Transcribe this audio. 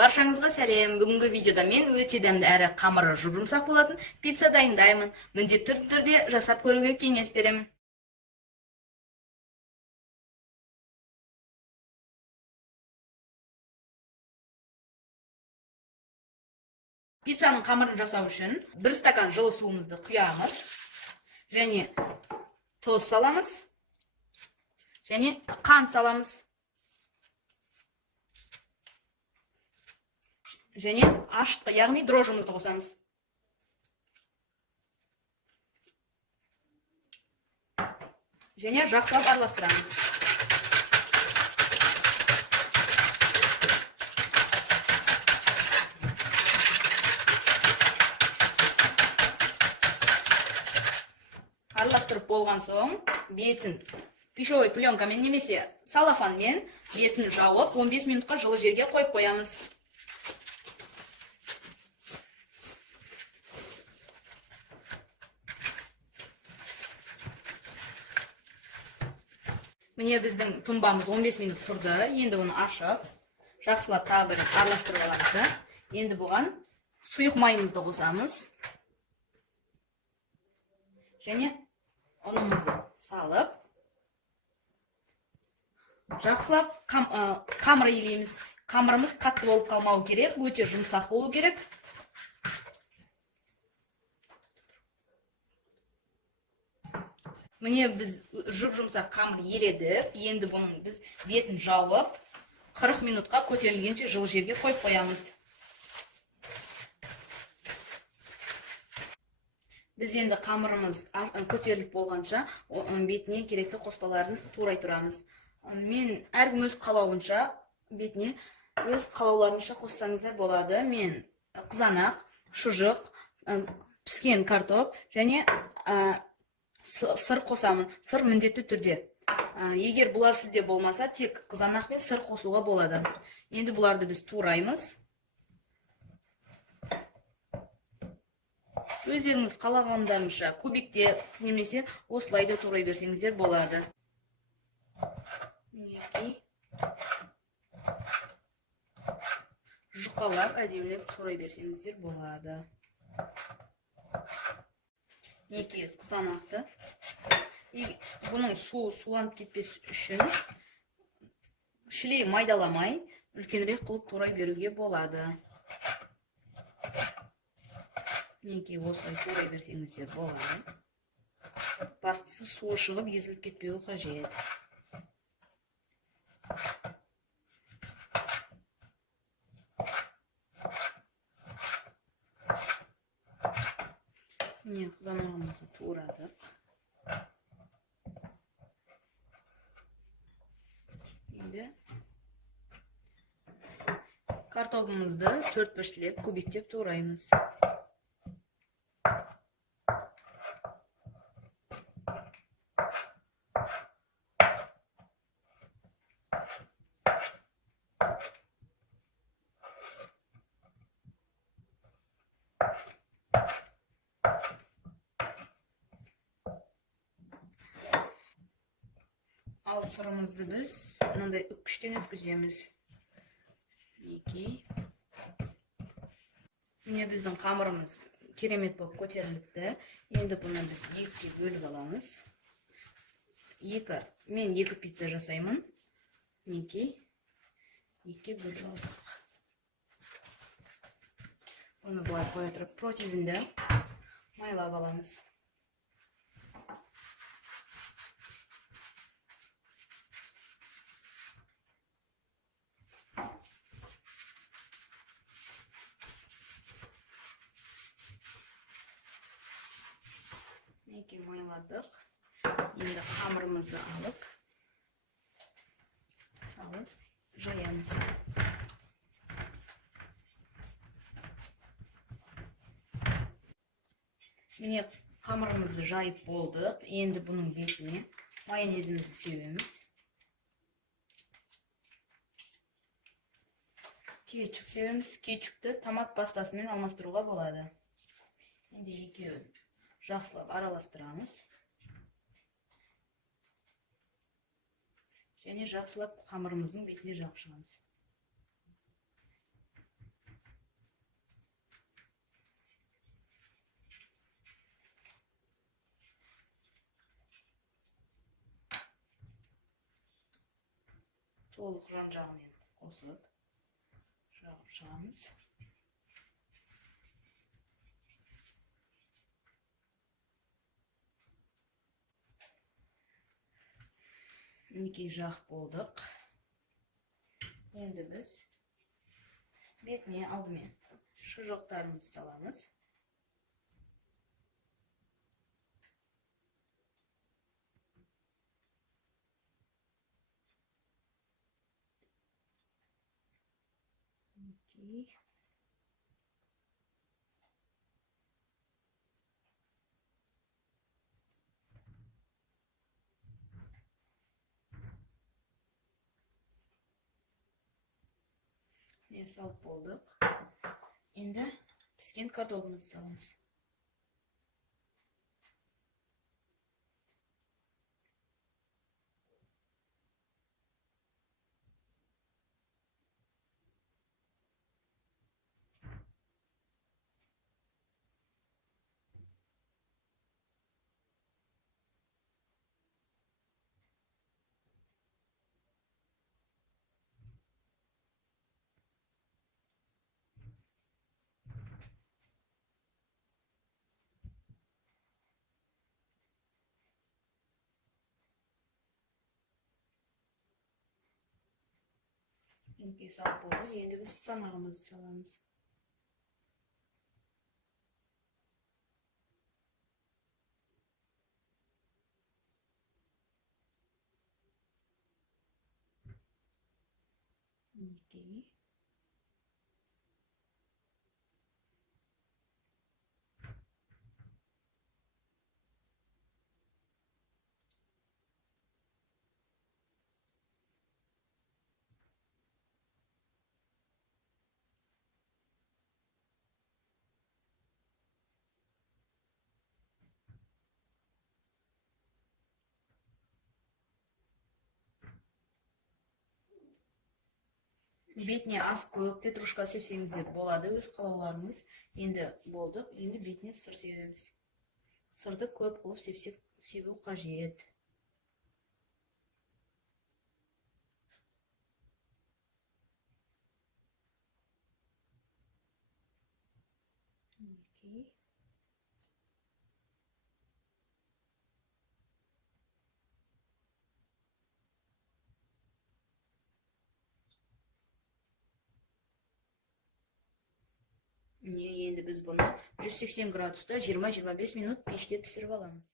Баршаңызға сәлем. Бүгінгі видеода мен өте дәмді әрі қамыры жұмсақ болатын пицца дайындаймын. Міндетті түрде жасап көруге кеңес беремін. Пиццаның қамырын жасау үшін 1 стакан жылы суымызды құямыз. Және тоз саламыз. Және қант саламыз. Және ашытқы, яғни дрожжымызды қосамыз. Және жақсылап араластырамыз. Араластырып болған соң, бетін пищевой пленкамен немесе салафанмен бетін жауып 15 минутқа жылы жерге қойып қоямыз. Міне біздің тұнбамыз 15 минут тұрды. Енді оны ашып, жақсылап тағы бір араластырып аламыз. Енді бұған сұйық майымызды қосамыз. Және ұнымызды салып, жақсылап қамыр илейміз. Қамырымыз қатты болып қалмау керек, өте жұмсақ болу керек. Міне біз жұп-жұмсақ қамыр еледік. Енді бұның біз бетін жауып, 40 минутқа көтерілгенше жылы жерге қойып қоямыз. Біз енді қамырымыз көтеріліп болғанша бетіне керекті қоспаларын турай тұрамыз. Мен әркім өз қалауынша бетіне өз қалауларынша қоссаңыздар болады. Мен қызанақ, шұжық, піскен картоп және сыр қосамын. Сыр міндетті түрде. Егер бұлар сізде болмаса, тек қызанақ пен сыр қосуға болады. Енді бұларды біз тураймыз. Өздеріңіз қалағандарыңызша кубикте немесе осылай да турай берсеңіздер болады. Жұқалап, әдемілеп турай берсеңіздер болады. Неке қызанақты. Бұның суанып кетпес үшін шілей майдаламай, үлкенірек қылып турай беруге болады. Неке осылай турай берсеңіздер болады. Бастысы суы шығып, езіліп кетпеуі қажет. Міне қызанағымызды турадық. Енді картопымызды төрт-бештілеп, кубиктеп тураймыз. Ал сырымызды біз мынандай үккіштен өткіземіз. Міне біздің қамырымыз керемет болып көтеріліпті. Енді бұны біз екіге бөліп аламыз. Мен 2 пицца жасаймын. Екіге бөліп алдық. Оны бұлай қоя тұрып противінде майлап аламыз. Майладық. Енді қамырымызды алып, салып, жаямыз. Міне қамырымызды жайып болдық. Енді бұның бетіне майонезімізді себеміз. Кетчуп себеміз. Кетчупты томат пастасымен алмастыруға болады. Енді екеуін жақсылап араластырамыз. Және жақсылап қамырымыздың бетіне жауып шығамыз. толық жан жағымен қосып жағып шығамыз. Мінекей жағып болдық. Енді біз бетіне алдымен шұжықтарымызды саламыз. Мінекей. Салып болдық. Енді піскен картоплымызды саламыз. Мінекей салып болды. Енді біз қызанағымызды саламыз. Мінекей. Бетіне аз көп петрушка сепсеңіздер болады, өз қалауларыңыз. Енді болдық. Енді бетіне сыр себеміз. Сырды көп қылып себу қажет. Мінекей. Енді біз бұны 180 градуста 20-25 минут пеште пісіріп аламыз.